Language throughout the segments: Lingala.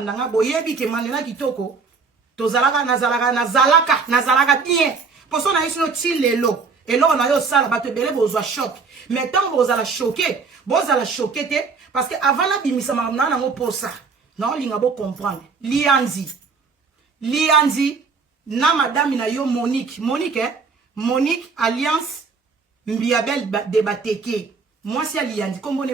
Nanga boyebi ke manena kitoko tozalaka nazalaka bien poso na yesu ti lelo elo na yo sala bato belé bozwa choc mais tant bozala choqué te parce que avant la bimisa mamna na ngo posa non linga bo comprendre lianzi na madame na yo Monique alliance Mbiabel de Bateke moi si alianzi kombo ne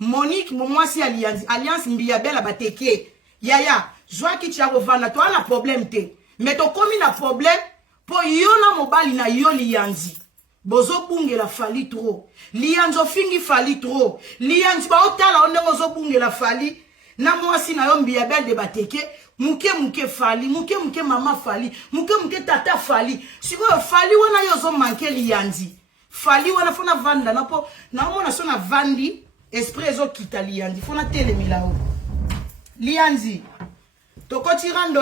Monique, moi si alliance Mbiabel à Bateke. Yaya, joie qui t'a revendre, toi na problème te. Mais to komi na problème, pour yona mobali na yo lianzi. Bozo bunge la fali trop. Lianzo fingi fali trop. Lianzi ba otala onde bozo bunge la fali. Na moi si na yo Mbiabel de Bateke. Muke fali, muke mama fali, muke tata fali. Siko fali wana yo zo manke lianzi. Fali wana fona vanda na po na mona sona vandi. Esprit zo kita lianzi fona telemi lao lianzi toko tirando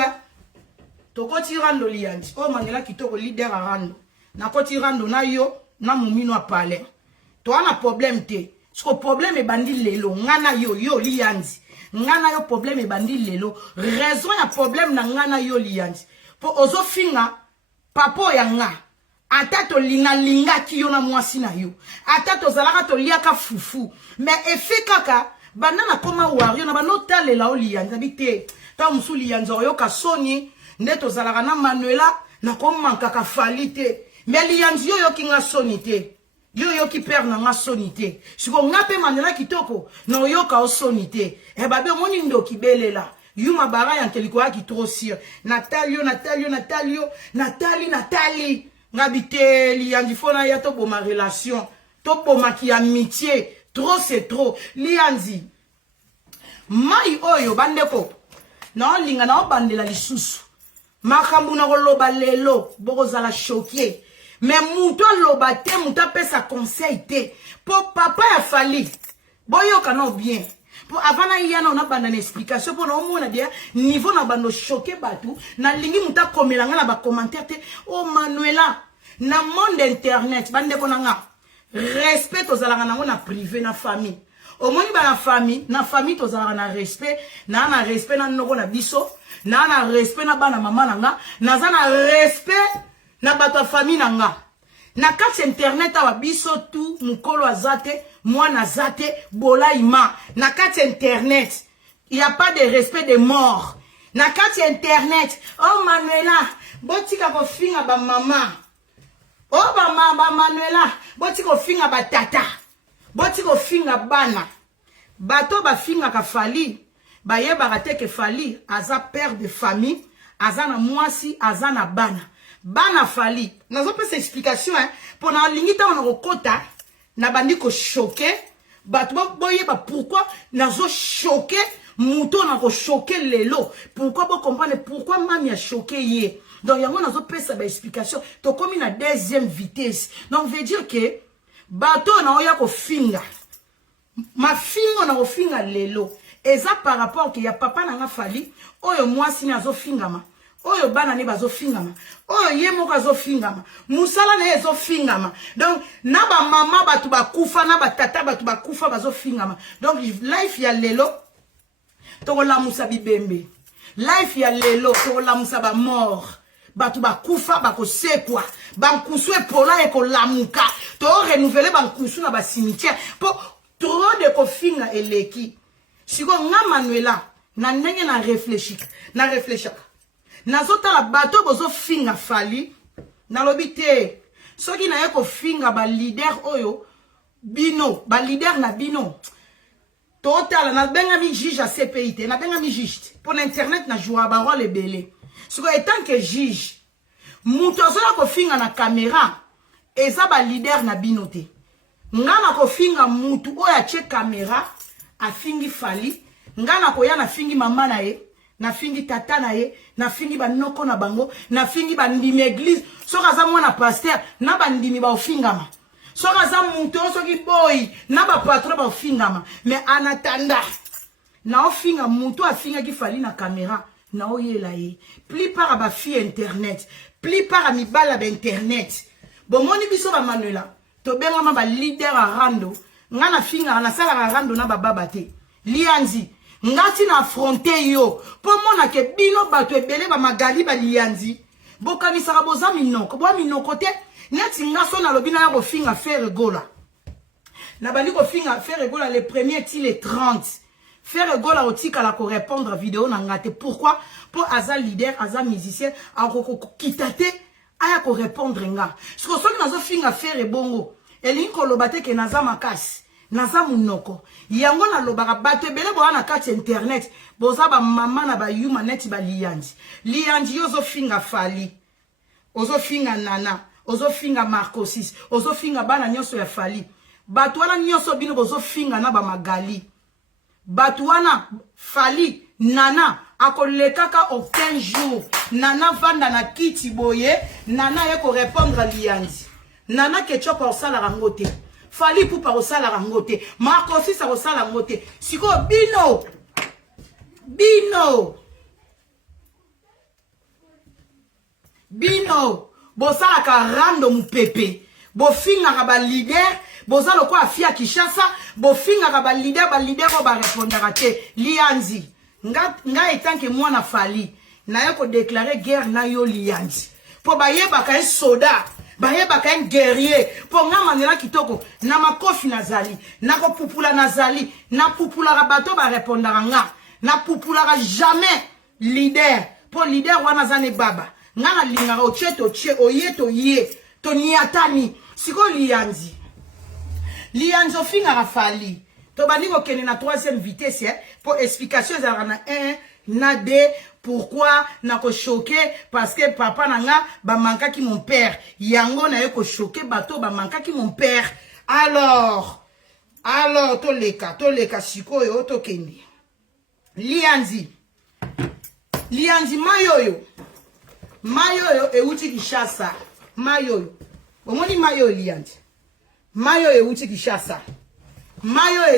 lianzi o manela kitoko leader arando na ko tirando na yo na mumino apale to ana problème te sko problème e bandi lelo ngana yo lianzi ngana yo problème e bandi lelo raison ya problème na ngana yo lianzi po ozo finga papo ya nga ata to linga ki yo na mwasi na yo ata to zalaka to liaka fufu mais effet kaka banana koma wario na banotale la olianza bite ta musuli yanzo yo ka soni ndeto zalaka na Manuela na komanka ka falite mais lianzi yo kinga sonite yo ki perd na nga sonite siko ngape Manuela kitoko no yo ka osonite e babe moni ndo kibelela yuma bara yankeliko ya kitro sir Nathalie Ngabite lianzi fona ya to boma relation to boma ki amitié trop c'est trop lianzi mai oyo bandeko na linga na bandela lisusu makambu na koloba lelo bokozala choqué mais muto loba te muto pesa conseil te po papa ya fali boyoka no bien pour avant na yana on a banda na explication pour no mona dia niveau na bando choqué batu na lingi muta komelanga na ba commentaire te oh Manuela na monde internet bande ko nga respect ozalanga nango na privé na famille au moni ba na famille tozalanga na respect na respect na noko na biso na respect na bana mama nanga na za na respect na bato famille nanga na kati internet awa biso tu mukolo azate mwana azate bolaima na kati internet il y a pas de respect des morts na kati internet oh Manuela botika ko finga ba mama oh ba Manuela botika finga ba tata botika finga bana bato ba finga ka fali ba yeba rate ke fali aza père de famille aza na mwasi aza na bana fali nazo pesa explication pour na lingita on okota na bandi ko choquer bato boyeba pourquoi nazo choquer muto na ko choquer lelo pourquoi bo comprendre pourquoi mami a choqué hier donc yango nazo pesa ba explication to komi na deuxième vitesse donc veut dire que bato na oya ko finga ma fingo na ko finga lelo eza par rapport que ya papa na nga fali oyo mwasi na zo fingama oyo bana ne bazo fingama oyo ye moko azo fingama musala na ezo fingama donc na ba mama batu bakufa na ba tata batu bakufa bazo fingama donc life ya lelo to la musa bibembe life ya lelo to la musa ba mort batu bakufa bakosekwa bankusu epola ekolamuka to renouveler bankusu na ba cimetière pour trop de kofinga eleki siko nga Manuela na ndenge na réfléchir nazota la bato bozo finga fali na lobite soki na yeko finga ba leader oyo bino ba leader na bino total na benga mi juge à CPI te na benga mi juge pour internet na joua ba rôle belé siko etant que juge muto azola ko finga na caméra eza ba leader na bino te ngana ko finga mutu oya che caméra a fingi fali ngana ko ya na fingi mama na ye na fingi tata na ye na fingi ba noko na bango na fingi ba ndimi église soka za mwana pasteur na ba ndimi ba ofingama soka za mutu soki boy na ba patron ba ofingama mais en attendant na ofinga mutu afinga ki fali na caméra na oyela ye plupart ba fi internet plupart mi bala ba internet bon moni biso ba Manuela to benga ma ba leader a rando ngana finga na sala rando na ba baba te lianzi ngati na affronter yo po mona ke bino bato ebele ba magali ba lianzi bokanisaka boza minoko bo minoko te neti ngaso na lobina ya kofinga faire gola na bali kofinga faire gola le premier ti le 30 faire gola otika la ko répondre vidéo na ngate pourquoi pour aza leader aza musicien akoko kitate aya ko répondre nga siko soki nazo finga faire bongo elingi koloba te ke naza makasi naza munoko yango na lobaka bato ebele boa na kati internet boza ba mama na ba yuma neti ba lianji yozo finga Fally ozo finga Nana ozo finga Marcosis ozo finga bana nyonso ya Fally bato wana nyonso bino bozo finga na ba magali bato wana Fally Nana akolekaka aucun jour Nana vanda na kiti boye Nana ye ko répondre lianji Nana ketchup au sala rangote Fally pour par au sala rangote Marcosis au sala rangote siko bino bosala ka rando mupepe bofinga ka ba leader bozalo kwa afia Kishasa bofinga ka ba leader o ba répondra te lianzi nga etanke mwana Fally na yako déclarer guerre na yo lianzi po ba yeba ka soda ba yeba ka guerrier po nga manela kitoko na makofi nazali na ko pupula nazali na pupula ka bato ba répondra nga na pupula ka jamais leader po leader wana zane baba ngana lingara ocheto oye to niatani siko lianzi ofinga Fally to bani ko kene na 3e vitesse pour explication za na 1 na 2 pourquoi na ko choquer parce que papa nanga ba manka ki mon père yango na ye ko choquer bato ba manka ki mon père alors to leka sikoyo to kende lianzi mayoyo euti Kishasa mayoyo omoni mayoyo lianzi mayoyo euti Kishasa mayoyo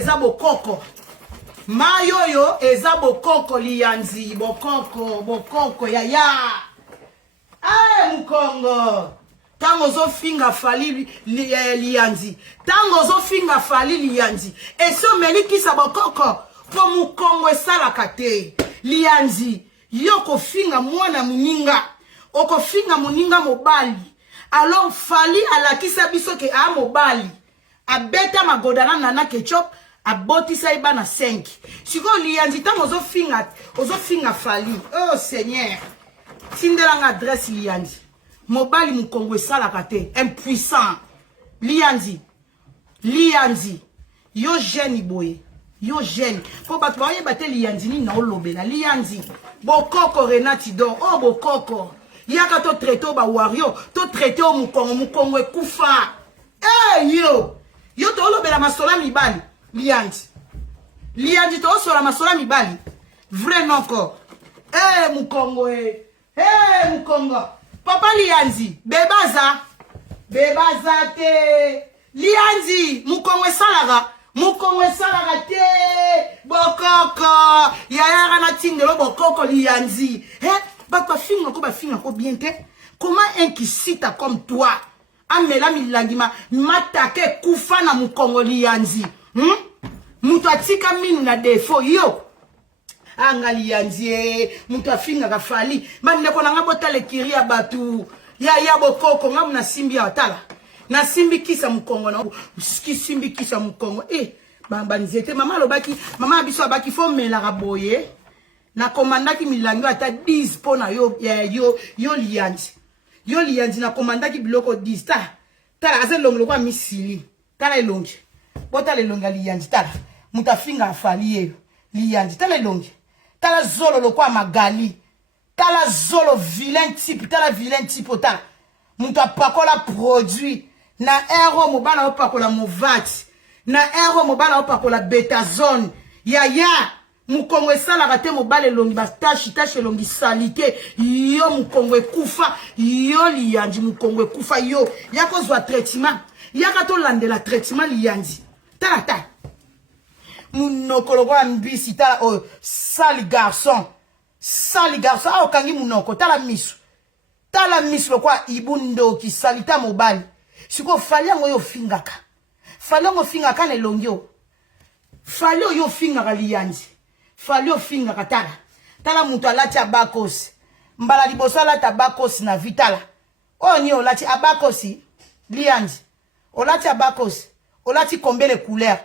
eza bokoko lianzi bokoko yaya mukongo tango zo finga Fally lianzi tango zo finga Fally lianzi eso melikisa bokoko po mukongo esalaka te lianzi yo kofinga mwana muninga okofinga muninga mobali alors Fally alakisa biso ke a mobali abeta magodana Nana ketchup abotisa iba na 5 siko lianzi tango ozo finga Fally oh Seigneur tindelanga adresse lianzi mobali mukongo esalaka te impuissant lianzi yo jeune boye yo jeune po bato bayeba te lianzi ni na olobela lianzi bokoko Renati do oh bokoko yaka to traité ba wario to traité o mukongo ekufa yo to olobela masola mibali lianzi to osola masola mibali vrai non ko mukongo mukongo papa lianzi bebaza te lianzi mukongo esalaka te bokoko yaya na tindelo bokoko lianzi bato bafinga ko bien te comment un qui cite comme toi amela milangima matake kufa na mukongo lianzi mutu atika minu na defo yo anga lianzi mutu afinga Fally bandeko na nga botale kiri ya batu ya bokoko nga muna simbi ya tala na simbi kisa mukongo na simbi kisa mukongo banzete mama biso abaki fo mela boye na komandaki milangi ata 10 pona yo lianzi na komandaki biloko 10 tala azelongo kwa misili tala elongi botala elonga lianzi tala mutafinga Fally lianzi tala elongi tala zolo lokwa magali tala zolo vilain type tala muta pakola produit na ero mobala opakola movati na ero mobala opakola betazone yaya mukongo esalaka te mobala elongi batashi elongi salite yo mukongo ekufa yo lianzi mukongo ekufa yo yakozwa traitement yaka tolandela traitement lianzi tala munoko lokwa mbisi tala sali garçon okangi munoko tala misu lokwa ibundo kisalita mobali siko Fally yango yo fingaka Fally yango fingaka na elongi yo Fally yo fingaka lianzi Fali ofinga katala. Tala mutu alati abakosi. Mbala liboso alati abakosi na vitala. Oni olati abakosi. Lianzi. Olati abakosi. Olati combien de couleurs?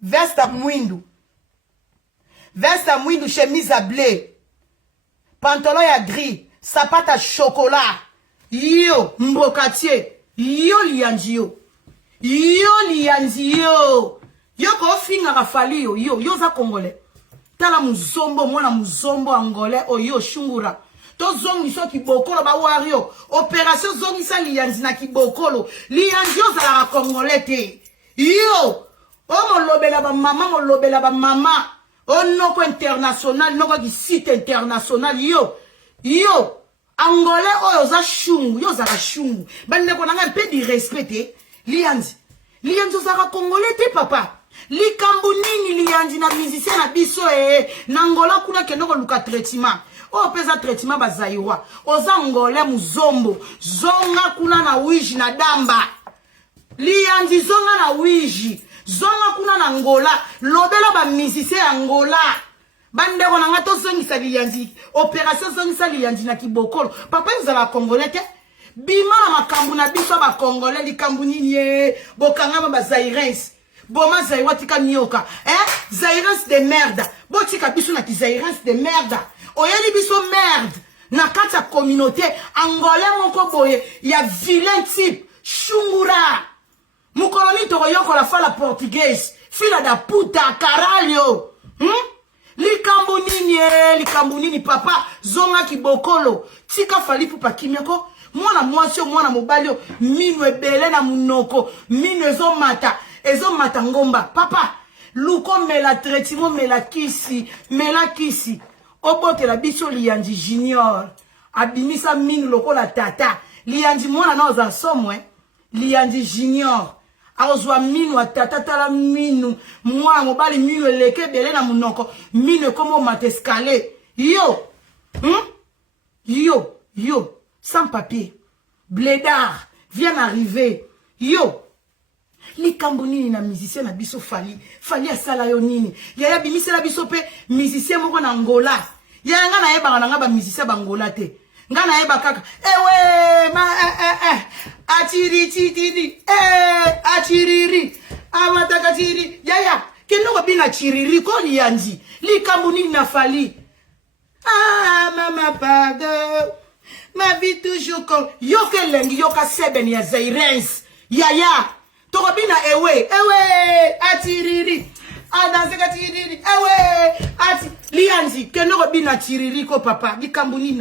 Veste à mwindu. Veste à mwindu, chemise à blé. Pantalon ya gris. Sapate à chocolat. Yo, mbokatier. Yo lianzi yo. Yo lianzi yo. Yo ko finga rafali yo. Yo za congolais. Tala muzombo, mwana muzombo angolais. O yo shungura. To zongi so kibokolo ba wario. Opération zongi sa lianzi na kibokolo. Lianzi yo za la congolais te. Yo. O molobela ba mama, molobela ba mama. O noko international, noko ki site international. Yo. Angolais oyo za shungu. Yo za la shungu. Bande ko nanga mpe di respecte. Lianzi. Lianzi za la congolais te papa. Likambu nini lianzi na musicien na biso na Angola kuna kenoko luka traitement. O pesa traitement bazairwa. Oza Angolais muzombo. Zonga kuna na wiji na damba. Lianzi zonga na wiji. Zonga kuna na Angola. Lobela ba musicien Angola. Bande ko nanga to zongisa lianzi. Opération zongisa lianzi na kibokolo. Papa yuzala congolais te. Bima na makambu na biso ba congolais likambu nini bokanga ba zairens. Boma zaïwa tika nyoka. Zaïrens de merde. Bo tika biso na ki zaïrens de merde. Oyeli biso merde. Na kata communauté. Angolais moko boye. Ya vilain type. Shungura. Mukoloni toro yoko la fala portugaise. Fila da puta caralho. Likambu nini papa. Zonga kibokolo. Tika fali pupa kimyako. Mwana mwasyo mwana mobalio. Minu ebele na munoko. Minu ezo mata. Ezo matangomba. Papa, luko mela traitement mela kisi. Obote la biso lianzi junior. Abimisa minu loko la tata. Lianzi mwana na oza somwe. Lianzi junior. Aozwa minu wa tata tala minu. Mwa mobali minu eleke bele na munoko. Minu komo mateskale. Yo. Yo. Sans papier. Blédard. Vient arriver. Yo. Likambu nini na musicien na biso fali asala yo nini yaya bimisi la biso pe musicien moko na Angola yaya nga na yeba nga ba musicien ba Angola te nga na yeba kaka achiriri amataka chiri yaya kenoko bina chiriri ko lianzi likambu nini na fali mama pardon ma vie toujours comme yo kelengi yo ka sebeni ya zairens yaya Torobina ewe atiriri adanseka tiriri ati lianzi kenoko bina tiriri ko papa likambu nini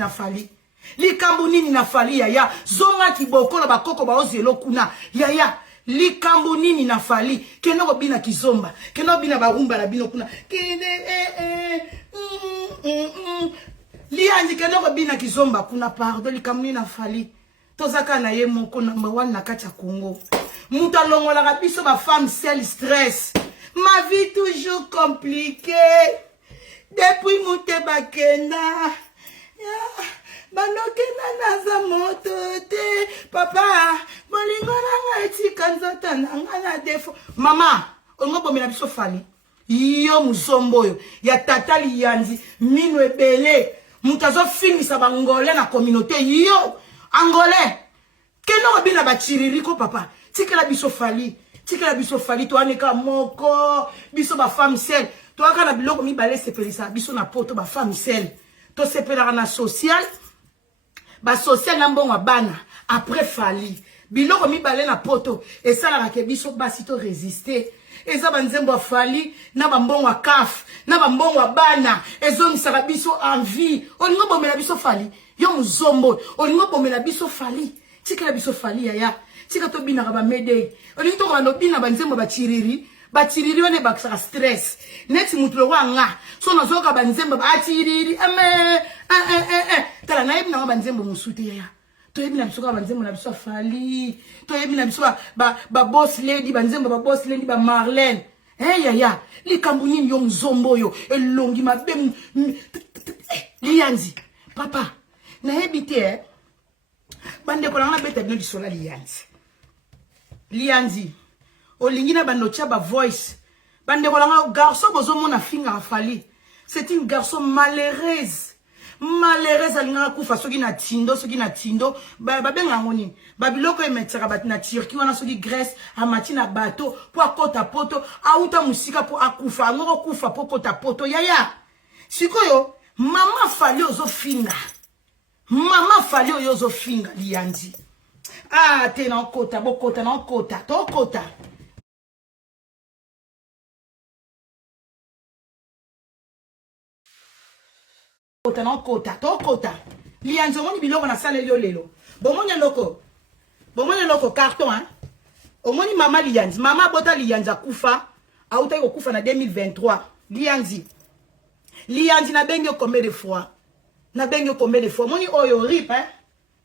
na fali yaya zonga kibokolo bakoko baozelo kuna yaya likambu nini na fali kenoko bina kizomba kenoko bina barumba la bino kuna lianzi kenoko bina kizomba kuna pardon likambu nini na fali tozaka na ye moko number 1 na kati ya Congo. Mouta longola rabiso ba femme seul stress. Ma vie toujours compliquée. Depuis moute bakena. Banokena naza moto te. Papa, molingo nanga etika nzota nanga na defo. Mama, ongo bomela biso fali. Yo muzombo yo. Ya tata lianzi. Minu ebele. Mutazo finisa ba Angolais na communauté. Yo, Angolais. Keno bina ba chiririko papa. Tika la biso fali to aneka moko biso ba femme seule to aka na biloko mi balé sepelisa biso na poto ba femme seule to sepela na social ba social na mbongo bana après fali biloko mi balé na poto et ça la ke biso basi to résister eza banzembo fali na bambongo kaf na bambongo bana ezongi saka biso envie olingo bomela biso fali yo muzombo olingo bomela biso fali tika la biso fali yaya tika to bina ba mede olingi to ba bina banzembo ba chiriri wane ba stress neti mutulo wanga so nazoka banzembo ba chiriri tala na yebina banzembo musute yaya to yebina biso ka banzembo na biso fali to yebina biso ba boss lady banzembo ba boss lady ba Marlène yaya likambu nini yo mzombo yo elongi mabe lianzi papa na yebite bande ko na beta bino disola lianzi olingi na bando tia ba voice bande ko na garçon bozo mona finga fali C'est une garçon malheureuse. Malheureuse alinga kufa soki na tindo babenga ngoni babiloko emetaka bat na Turquie wana soki Grèce amati na bateau po akota poto auta musika po akufa ngoko kufa po kota poto yaya sikoyo mama fali ozofinga liandi ah te na okota bokota na okota tokota tokota lianzo moni biloko na sale lelo bomoni loko carton hein omoni mama lianzi mama bota lianza kufa auta ko kufa na 2023 lianzi na bengi combien de fois moni oyo rip hein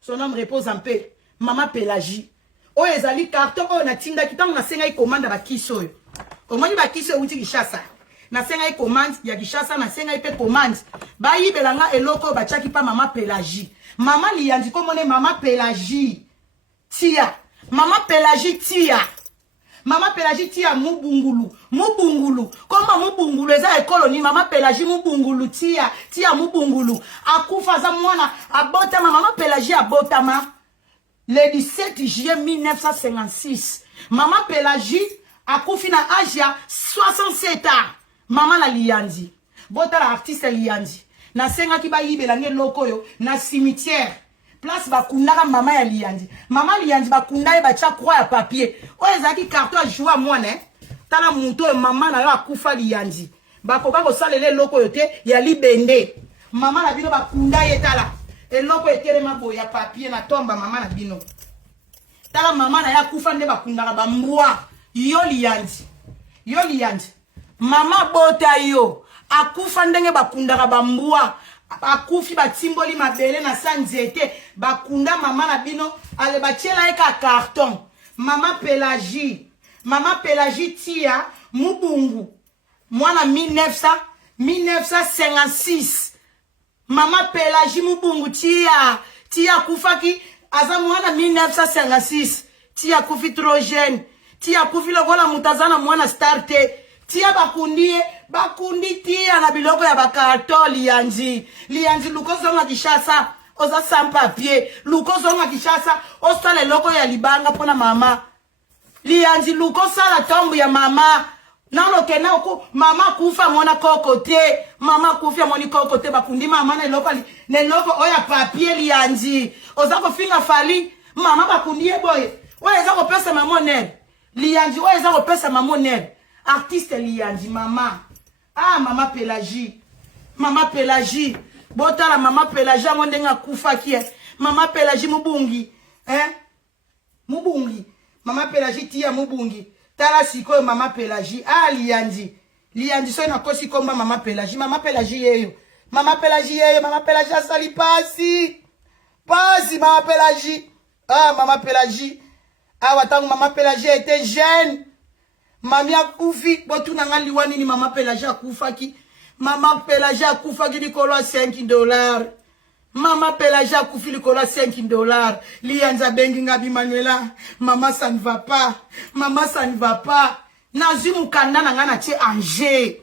son nom repose en paix mama Pélagie oyo ezali carton oyo na tinda kitango na senga ikomanda ba kiso oyo omoni ba kiso uti kishasa na senga commande ya Kishasa na senga pe commande ba yibelanga eloko ba chaki pa mama Pélagie mama liandi komone mama Pélagie tia mama Pélagie tia mubungulu koma mubungulu eza ekoloni mama Pélagie mubungulu tia mubungulu akufa za mwana abotama mama Pélagie abotama le 17 juillet 1956 mama Pélagie akufi na âge ya 67 ans mama la liandi bota la artiste liandi na senga ki ba yibela nge lokoyo na cimetière place bakundaka mama ya liandi bakunda ye bacha croix ya papier oyo ezaki carton ajouer mwana tala muntu mama na yo akufa liandi bakoka kosalela lokoyo te ya libende mama na bino bakunda ye tala eloko etelema boya papier na tomba mama na bino tala mama na yo akufa nde bakundaka bambwa yo liandi mama bota yo akufa ndenge bakundaka bambwa akufi batimboli mabele na sanzete bakunda mama na bino ale bachela eka carton mama Pélagie tia mubungu mwana 1956 mama Pélagie mubungu tia kufaki aza mwana 1956 tia kufi trop jeune tia kufi lokola mutazana mwana starte tia bakundi tia na biloko ya bakarton lianzi lukozonga Kishasa oza sans papier lukozonga Kishasa osala loko ya libanga pona mama lianzi lukosala tombu ya mama nalo kena oko mama kufa mona kokote mama kufa moni kokote bakundi mama na loko oya papier lianzi oza kofinga fali mama bakundi boye oya za kopesa mamonel lianzi oya za kopesa mamonel artiste lianzi mama ah mama Pélagie botala mama Pélagie ngondenga kufa kie mama Pélagie mubungi mama Pélagie tia mubungi tala sikoyo mama Pélagie ah lianzi so na kosi komba mama Pélagie yeyo mama Pélagie asali pasi mama Pélagie ah mama Pélagie ah watangu mama Pélagie était jeune mami akufi botuna ngali wani ni mama Pélagie akufaki mama Pélagie akufaki likolo $5 mama Pélagie akufi likolo $5 lianza bengi ngabi Manuela mama ça ne va pas nazimu kanda na ngana tie Angers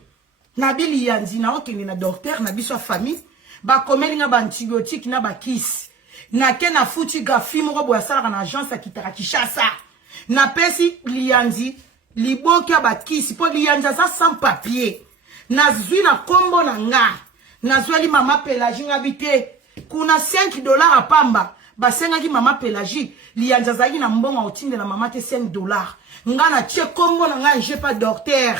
na bili yanzi na okende na docteur na biso famille ba komeli nga ba antibiotique na ba kiss na ke na futi gafi moko bo asala na agence ya kitaka Kishasa na pesi lianzi libokia bakisi po lianja za sans papier nazwi na kombo na nga nazweli mama Pélagie ngabite kuna $5 apamba basenga ki mama Pélagie lianja zaki na mbongo otinde na mama te $5 nga na tie kombo na nga j'ai pas docteur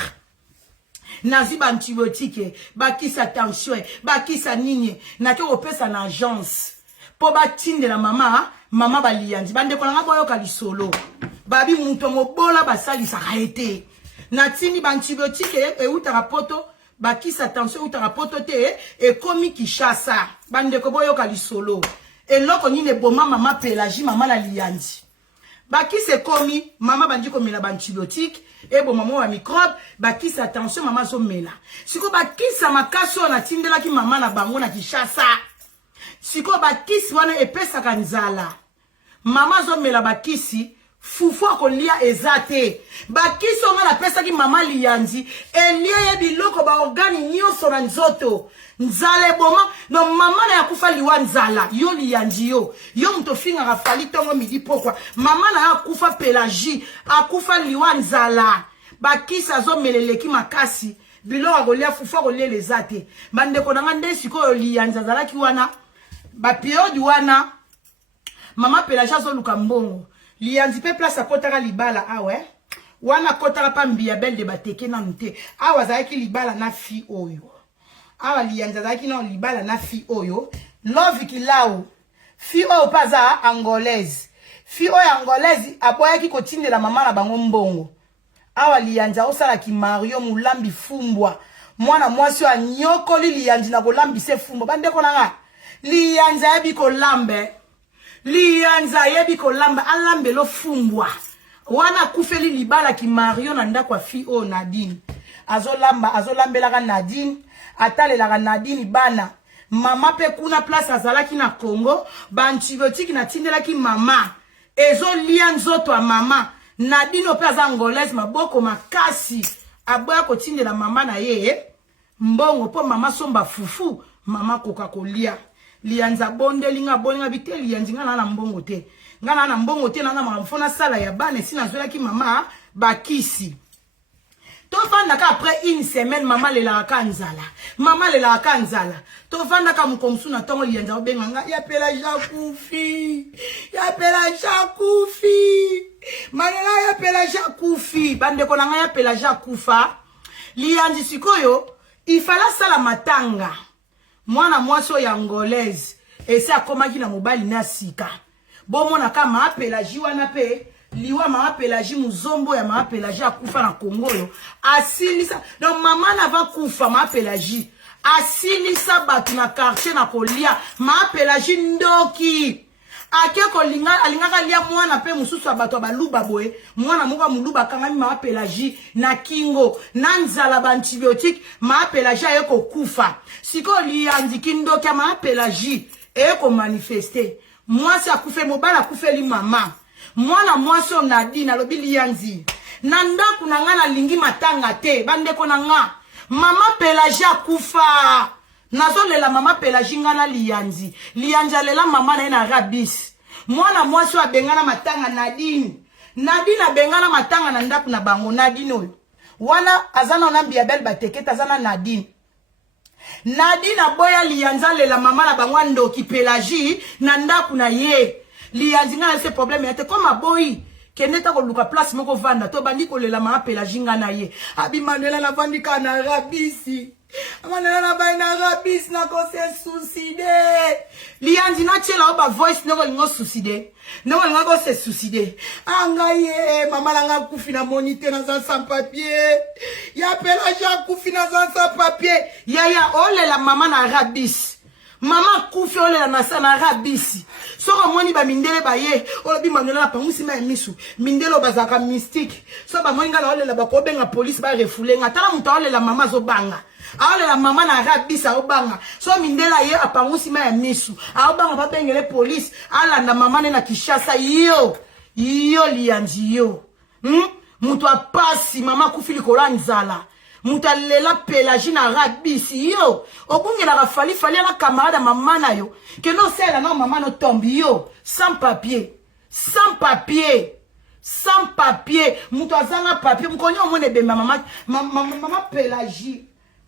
nazi ba antibiotique bakisa tension bakisa nini na ke opesa na agence po batinde la mama balianzi bande kolanga boyoka lisolo babi muntu mobola basali sakaete na tini ba antibiotique utaka poto bakisa tension utaka poto te ekomi Kishasa bande ko boyoka lisolo eloko nini boma mama Pélagie mama la lianzi bakisa komi mama bandi komela ba antibiotique ebo mama wa microbe bakisa tension mama zo mela siko bakisa makaso na tindela ki mama na bango na Kishasa siko bakisi wana epesa kanzala mama zo mela bakisi fufu akolia ezate bakiso nga na pesa ki mama lianzi elia ye biloko ba organi nyonso na nzoto nzala eboma no mama na yakufa liwa nzala yo lianzi yo mto finga rafali tongo midi pokwa mama na yakufa Pelagie akufa liwa nzala bakisa zo meleleki makasi biloko akolia fufu akolia ezate bandeko na nga nde sikoyo lianzi azalaki wana ba periode wana mama Pelagie azoluka mbongo lianzi pe place akotaka libala awe wana kotaka pa mbia belle de bateke na nte awa zaki libala na fi oyo awa lianzi zaki na libala na fi oyo love kilao fi oyo paza angolaise fi oyo angolaise aboyaki kotindela mama na bango mbongo awa lianzi osala ki Mario mulambi fumbwa mwana mwasi anyokoli lianzi na kolambise fumbwa bandeko nanga lianzi yebi kolambe lianza yebi kolamba alambelo fumbwa wana kufeli libala ki Mario na ndako fi o Nadine azolambelaka Nadine atalelaka Nadine bana mama pe kuna place azalaki na Congo banchibotiki na tindelaki mama ezolia nzoto ya mama Nadine ope aza angolaise maboko makasi aboya kotindela mama na ye mbongo po mama somba fufu mama koka kolia lianza bonde linga bolinga bite lianzi ngana na mbongo te ngana na mbongo te na mafona sala ya bane sina zola ki mama bakisi to fanda ka après une semaine mama lela kanzala to fanda ka mukomsu na tongo lianza obenga nga ya pela jakufi manela ya pela jakufi bande ko nga ya pela jakufa lianzi sikoyo ifala sala matanga mwana mwaso ya angolaise ese akomaki na mobali na sika bomona ka ma Pelagie wana pe liwa ma Pelagie muzombo ya ma Pelagie akufa na Congo yo asilisa donc mama na va kufa ma Pelagie asilisa batu na quartier na kolia ma Pelagie ndoki ake kolinga alingaka lia mwana pe mususu abato baluba boye mwana muka muluba kangami ma Pelagie na kingo na nzala ba antibiotique ma Pelagie ayeko kufa siko lianzi kindoka ma Pelagie eko manifester mwasi akufe mobala akufeli mama mwana mwasi Nadine alobi lianzi na ndaku na nga na lingi matanga te bandeko na nga mama Pelagie akufa nazolela mama Pelagie ngana lianzi alela mama na ena rabis mwana mwasi abengana matanga Nadine abengana matanga na ndaku na bango Nadine oyo wana azana na biabel bateketa azana Nadine aboya lianza lela mama na bango ndoki Pelagie na ndaku na ye lianzi ngana se problème yate comme aboyi keneta ko luka place moko vanda to bandi ko lela mama Pelagie ngana ye abi Manuela na vandika na rabisi Manuela na ba na rabisi na ko se suicide lianzi na chela oba voice no ko suicide no ko se suicide anga ye mama langa kufi na moniteur na sans papier ya Pelagie kufi na sans papier ya olela mama na rabisi mama kufi olela na sana rabisi soko mwani ba mindele ba ye olobi Manuela na pangusi ma misu mindelo bazaka mystique so ba mwani ngala olela ba ko benga police ba refulenga tala muto olela mama zo banga aolela mama na rabisa obanga so mindela ye apangusi ma misu aobanga ba bengele police alanda mama na Kishasa yo lianzi yo muto apasi mama kufili kolanzala muta lela Pelagie na rabisi yo obungela ka fali na camarade mama na yo que no sela na mama no tombi yo sans papier muto azanga papier mkonyo mone be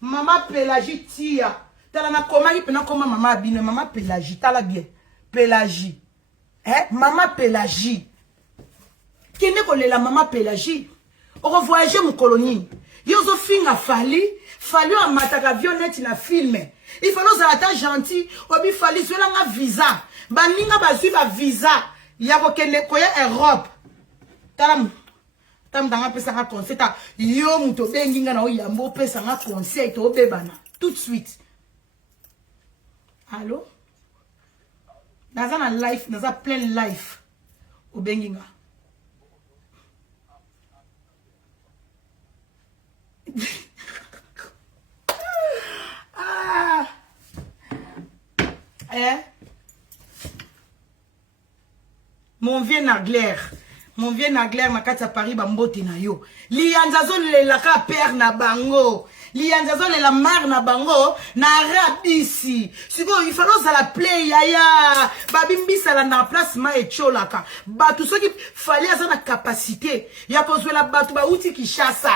mama Pelagie tia tala na komaki pena koma mama abine mama Pelagie tala bien Pelagie mama Pelagie kende ko lela mama Pelagie o voyager mu colonie yozo finga fali a mataka violette na filme il faut nous être gentil obi fali zola nga visa baninga bazwi ba visa ya ko kende ko ya Europe tam danga pesa ka conseil ta yo muto bengi nga na o yambo pesa nga conseil to bebana tout de suite allô naza life naza plein life o bengi nga mon vieux Nagler mon vieux Nagler makata Paris bambote na yo lianzazo lelaka père na bango lianzazo lela mère na bango na rabisi siko il fallait ça la play yaya babimbisa la na place ma etcholaka batu soki fallait ça na capacité ya kozwela batu ba uti Kinshasa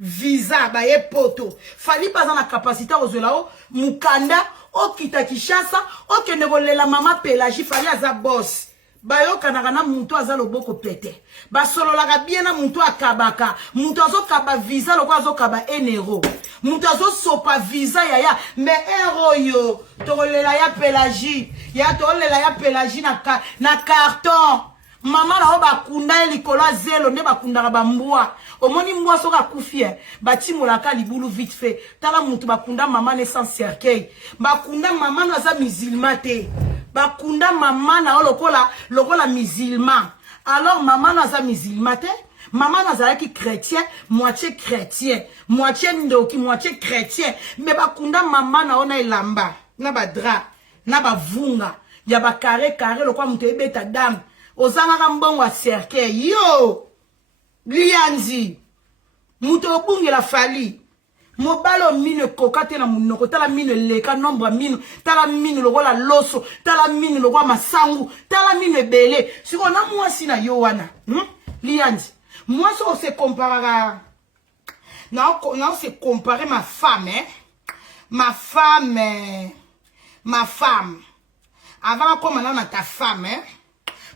visa ba epoto fallait pas na capacité kozwela o mukanda okita Kinshasa okende kolela mama Pélagie fallait za boss bayoka na muntu aza loboko pete basololaka bien na muntu akabaka muntu azokaba visa lokwa azokaba enero muntu azosopa visa yaya me ero yo tolela ya Pélagie ya tolela ya Pélagie na carton mama na bakunda elikola zelo nde bakundaka bambua omoni mbwa soka kufie batimolaka libulu vite fait tala muntu bakunda mama ne sans cercueil bakunda mama na za musulman te bakunda mama na lokola musulman alors mama na za musulman te mama na za ki chrétien moitié ndoki moitié chrétien mais bakunda mama na ona elamba na badra na bavunga ya ba carré lokwa mutu ebeta dame ozanga mbongo a cercueil yo lianzi mutu obungela fali mobalo mine kokate na munoko tala mine leka nombre mine tala mine lokola loso tala mine lokola masangu tala mine belé siko na mwasi na yo wana lianzi mwasi on se comparera na on se comparer ma femme avant comme na ta femme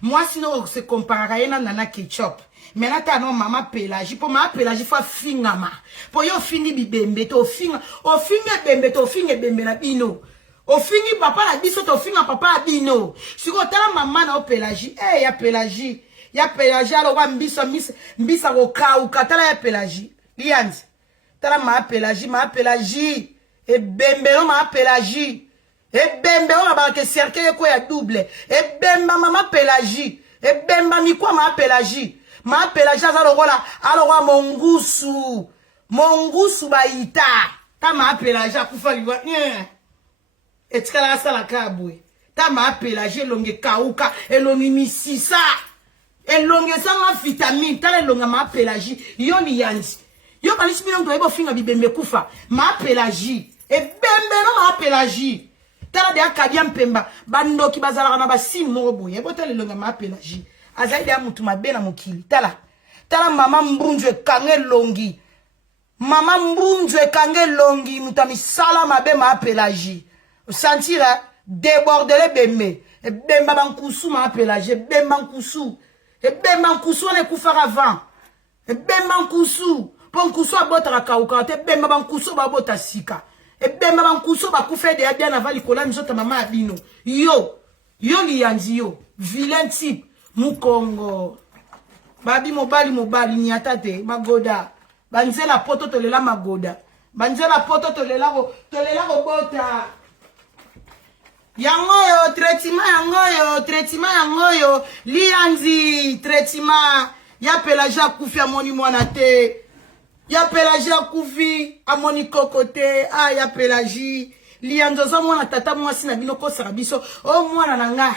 moi sinon on se comparera na nana ketchup maintenant t'as non maman Pélagie pour maman Pélagie faut fingama pour yo fini bibembe to finga o finga bembe to finga bembe na bino o fingi papa la biso to finga papa bino siko tala maman na Pélagie ya Pélagie alors wa mbisa ko kauka tala ya Pélagie lianzi tala maman Pélagie e bembe no maman Pélagie e bembe on ba ke cercueil ko ya double e bemba maman Pélagie e bemba mi kwa maman Pélagie ma Pélagie alors mongusu baita ta ma Pélagie akufa liwa etikala sala kabwe ta ma Pélagie longe kauka elongi misisa elonge sanga vitamine ta elonga ma Pélagie yo lianzi yo kanisi bino ndo ebo finga bibembe kufa ma Pélagie e bembe no ma Pélagie tala de akabia mpemba bandoki bazalaka na basine mo boye botale longa ma Pélagie azaidi ya mutu mabe na mokili tala mama mbunjwe kange longi mutami sala mabe ma Pélagie sentira débordele bembe bemba bankusu ma Pélagie bemba nkusu ne kufara avant bemba nkusu pon kusu abota kauka te bemba bankusu babota sika bemba bankusu bakufe de bien avant likola mizota mama abino yo lianzi yo vilain type Mukongo babi mobali ni atate magoda banzela poto tolela magoda banzela poto tolela bota yangoyo traitement yangoyo lianzi traitement ya Pélagie akufi amoni mwana te ya Pélagie akufi amoni kokote ya Pélagie lianzo mwana tata mwasi na bino kosaka biso o mwana nanga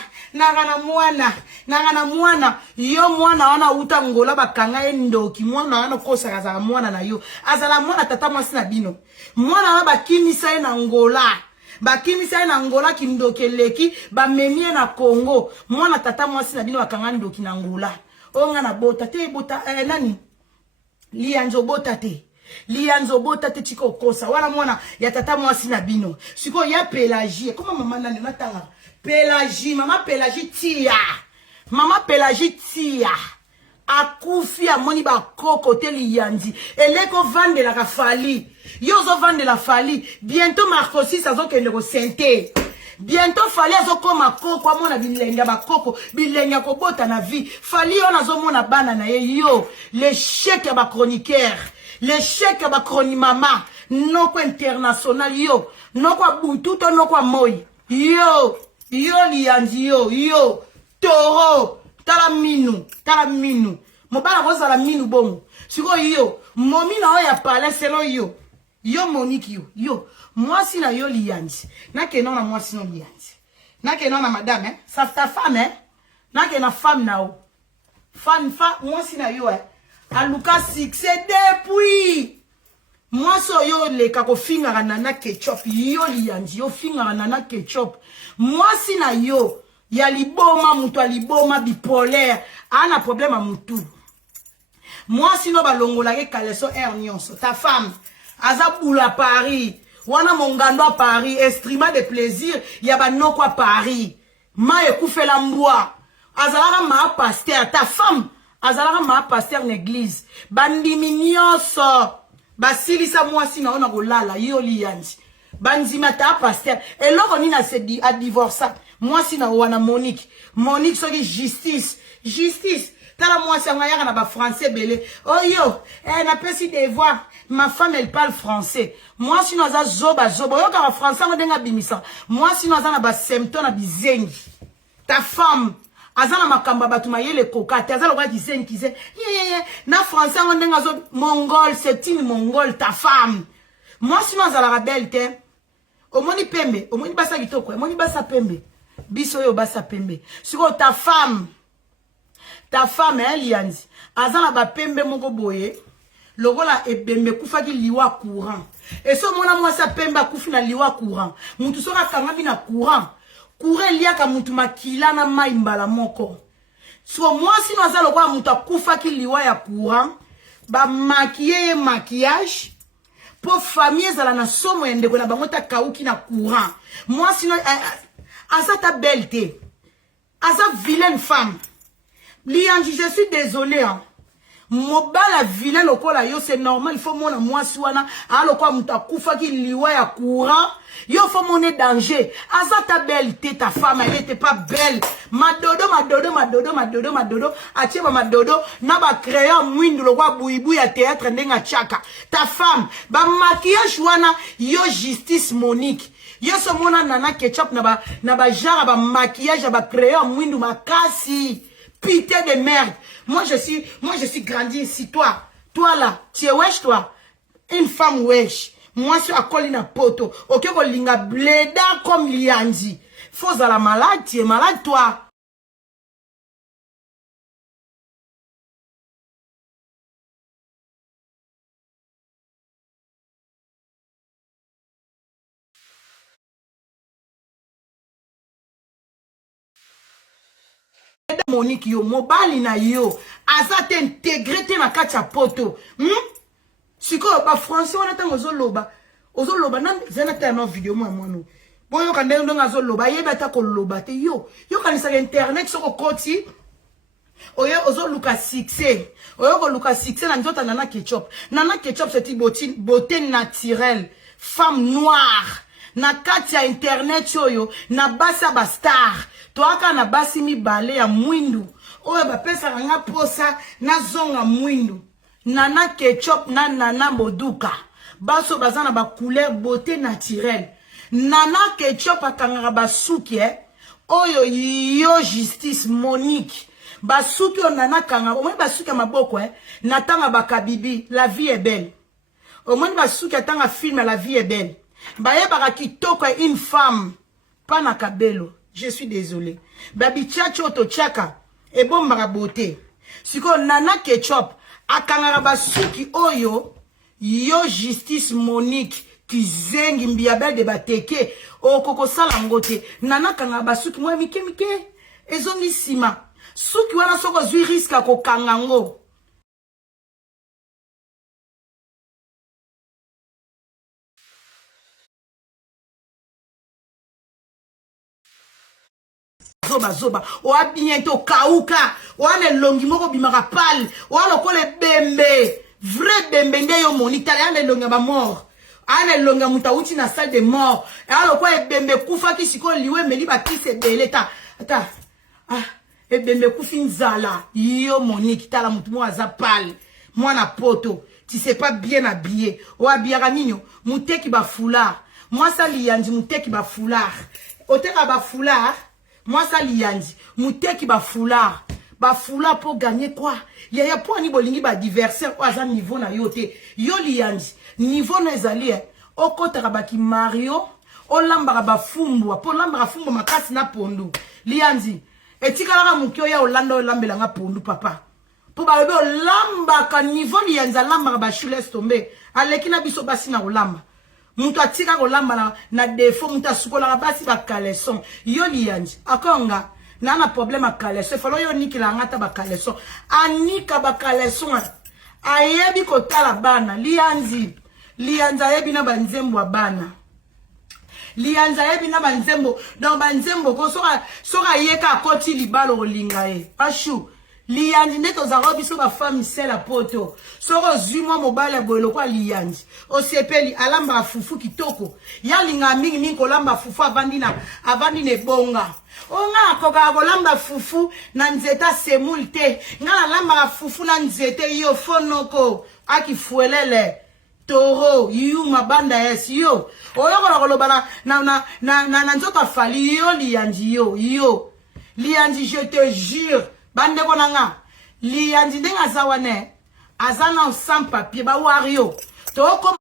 na mwana yo mwana wana uta ngola bakanga endoki mwana wana kosaka za mwana na yo azala mwana tata mwasi na bino mwana wana bakimisa na ngola kindoki leki bamemie na Congo mwana tata mwasi na bino bakanga ndoki na ngola onga na bota te bota nani lianzo bota te chiko kosa wala mwana ya tata mwasi na bino siko ya Pélagie koma mama nani natanga Pélagie mama Pélagie tia akufi amoni ba koko te lianzi eleko vandela ka fali yozo vandela fali bientôt Marcosis azokende ko sente bientôt fali azokoma koko amona bilenga bakoko bilenga ko bota na vie fali ona zomona bana na ye yo l'échec ya ba chroniqueur l'échec ya ba chroniqueur noko international yo noko bututo noko moyi yo lianzi yo toro tala minu mobala kozala minu bongo siko yo momi na oya pale selo yo Monique yo mwasi na yo lianzi nakena na mwasi no lianzi nakena na madame sa ta femme nakena femme na o moi si na yo aluka succès depuis moi so yo le kako finga nana ketchup yo lianji yo finga nana ketchup moi si na yo ya liboma mutu liboma bipolaire ana problème à mutu moi sinon balongola ke kaleso nyonso ta femme azaboula Paris wana mongando à Paris extrêmement de plaisir ya banoko à Paris ma ekufela mbwa azalaka ma pasteur ta femme azalaka ma pasteur l'église bandimi nyonso basilisa mwasi na ona kolala yo lianji banzima ta pasteur eloko nini na se di a divorcer mwasi na wana Monique soki justice tala mwasi anga yaka na ba français belé oh yo na pesi devoir ma femme elle parle français mwasi no za zoba yo ka français ngo denga bimisa mwasi no za na ba symptômes na bizengi ta femme azana makamba batu mayele kokate azala kwa kizengi kize na français ngo denga zo mongol c'est une mongol ta femme mwasi no za la rebelle te omoni pembe omoni basa kitoko omoni basa pembe biso yo basa pembe siko ta femme lianzi azana ba pembe moko boye lokola ebembe kufaki liwa courant et so mona mwasa pembe kufi na liwa courant mutu soka kangami na courant liaka mutu makila na mai mbala moko so mwasi no azala lokola mutu kufaki liwa ya courant ba maquillage pour famille zala na somo yende kona bango ta kauki na courant mwasi no asa ta belle asa vilaine femme lianji je suis désolé hein mobala vilain lokola yo c'est normal il faut mona mwasi wana aloko muta kufa ki liwa ya courant yo faut mona danger asa ta belle ta femme elle était pas belle madodo atieba madodo na ba crayon mwindu lokwa buibu ya théâtre ndenga chaka ta femme ba maquillage wana yo justice Monique yo so mona nana ketchup na ba genre ba maquillage ba crayon mwindu makasi pité de merde. Moi je suis grandi ici. Toi là, tu es wesh toi. Une femme wesh. Moi je suis à Colina Poto. Ok, ko linga bleda comme lianzi. Faut à la malade, tu es malade toi. Monique yo mobali na yo azate intégrité na kati ya poto siko ba français wana tango ozoloba na zena ta no video mwana boyo kande ndo ngazoloba yeba ta ko loba te yo kanisa internet soko koti oyo ozoluka succès ko luka succès na nzota nana ketchup c'est une beauté naturelle femme noire na kati ya internet yoyo na basa ba star toaka na basi mibale ya mwindu oyo bapesa nga posa na zonga mwindu nana ketchup na nana moduka baso bazana ba couleur beauté naturelle nana ketchup akangaka basuki oyo yo justice Monique basuki o nana kanga omoni basuki ya maboko natanga bakabibi la vie est belle omoni basuki atanga film la vie est belle bayebaka kitoko une femme pas na kabelo. Je suis désolé. Babi tchacho to tchaka et bon beauté. Siko nana ketchup akangara basuki oyo yo justice Monique kizengi mbiabel de bateke o koko sala ngote nana kangara basuki mwa mike ezongi sima suki wana soko zui riska ko kangango. Zoba oa bientôt kauka oa longi moko bimaka pal oa lokole bembe vrai bembe nde yo moni tala ane longa ba mort ane longa muta uti na salle de mort oa lokole bembe kufa ki siko liwe meli ba kise bele ta bembe kufi nzala yo moni kitala mutu mo aza pal mwana poto tu sais pas bien habillé oa biara ninyo muteki ba foulard moi ça liandi muteki ba foulard oteka ba foulard. Moi ça liandi muteki ba foulard pour gagner quoi yaya po ani bolingi ba diversaire o aza niveau na yote yo liandi niveau na ezali okotaka baki Mario o lambaka ba fumbwa po lambaka fumbwa makasi na pondu liandi etikala mukyo ya olanda olambela nga pondu papa pour balobi olambaka niveau lianza lambaka bashules tombe aleki na biso basi na olamba mutu atika kolamba na défaut mutu asukolaka basi bakaleson yo lianzi akonga na problème a kaleson falo yo nikila ngata bakaleson anika bakaleson ayebi kotala bana lianzi ayebi na banzembo bana lianza yebi na banzembo dans banzembo ko soka yeka akoti libalo olinga ye ashu lianzi ndeto za biso ba femme sela poto soko zimwa mobile boyelo kwa lianzi osepeli alamba fufu kitoko ya linga mingi kolamba fufu avandi ne bonga onga koka kolamba fufu na nzeta semulte nga lamba fufu na nzete yo fonoko akifuelele toro yu mabanda yes yo oyoko koloba na nzoka fali yo lianzi yo lianzi je te jure bande konanga lianzi ndenga zawane azana sans papier ba wario toko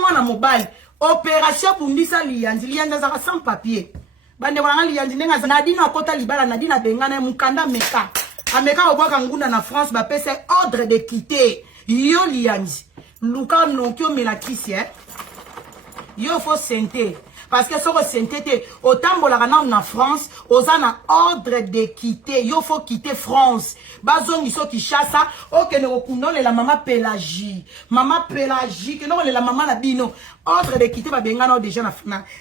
mwana mobile opération bundisa lianzi zaka sans papier bande konanga lianzi ndenga nadina kota libala nadina bengana mukanda meka ameka obwaka ngunda na France ba pese ordre de quitter yo lianzi luka nonkyo melakisi yo faut sente parce que soko sente te otambola na France ozana ordre de quitter yo faut quitter France bazongi so Kinshasa okene okundole la mama Pélagie que non la mama na bino ordre de quitter ba bengana déjà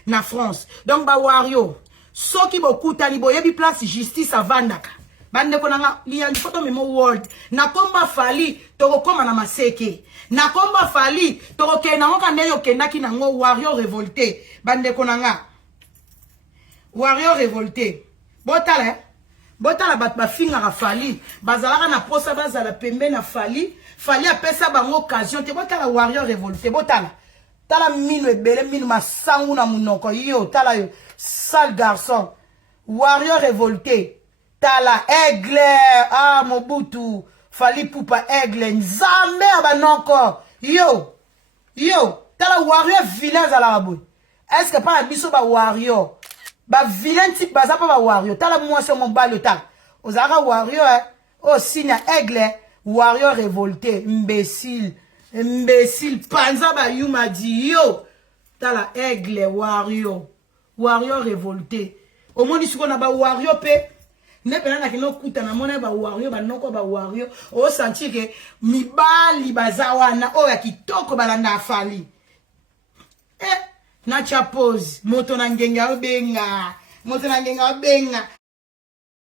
na France donc ba wario soki bokutani boyebi place justice avandaka bande konanga lianzi photo memo world na komba fali toko koma na maseke na komba fali toko kena ngoka ndeyo kendaki nango wario révolté bande konanga wario révolté botala bat bafinga ka fali bazalaka na posa bazala pembe na fali apesa bango occasion te botala wario révolté botala tala mino ebele mino masangu na munoko yo tala yo sale garçon wario révolté tala aigle Mobutu fali pupa aigle nzambe abanoko yo tala warrior vilain za la boy est-ce que pas biso ba warrior ba vilain type baza pa ba warrior tala moi sur mon bal tala ozara warrior signe aigle warrior révolté imbécile panza ba yuma di yo tala aigle warrior révolté au moins ici qu'on a ba warrior pe ne pena kino kuta na mona ba wario ba noko ba wario o sentir que mibali bazawana o ya kitoko balanda afali na cha pose moto na ngenga obenga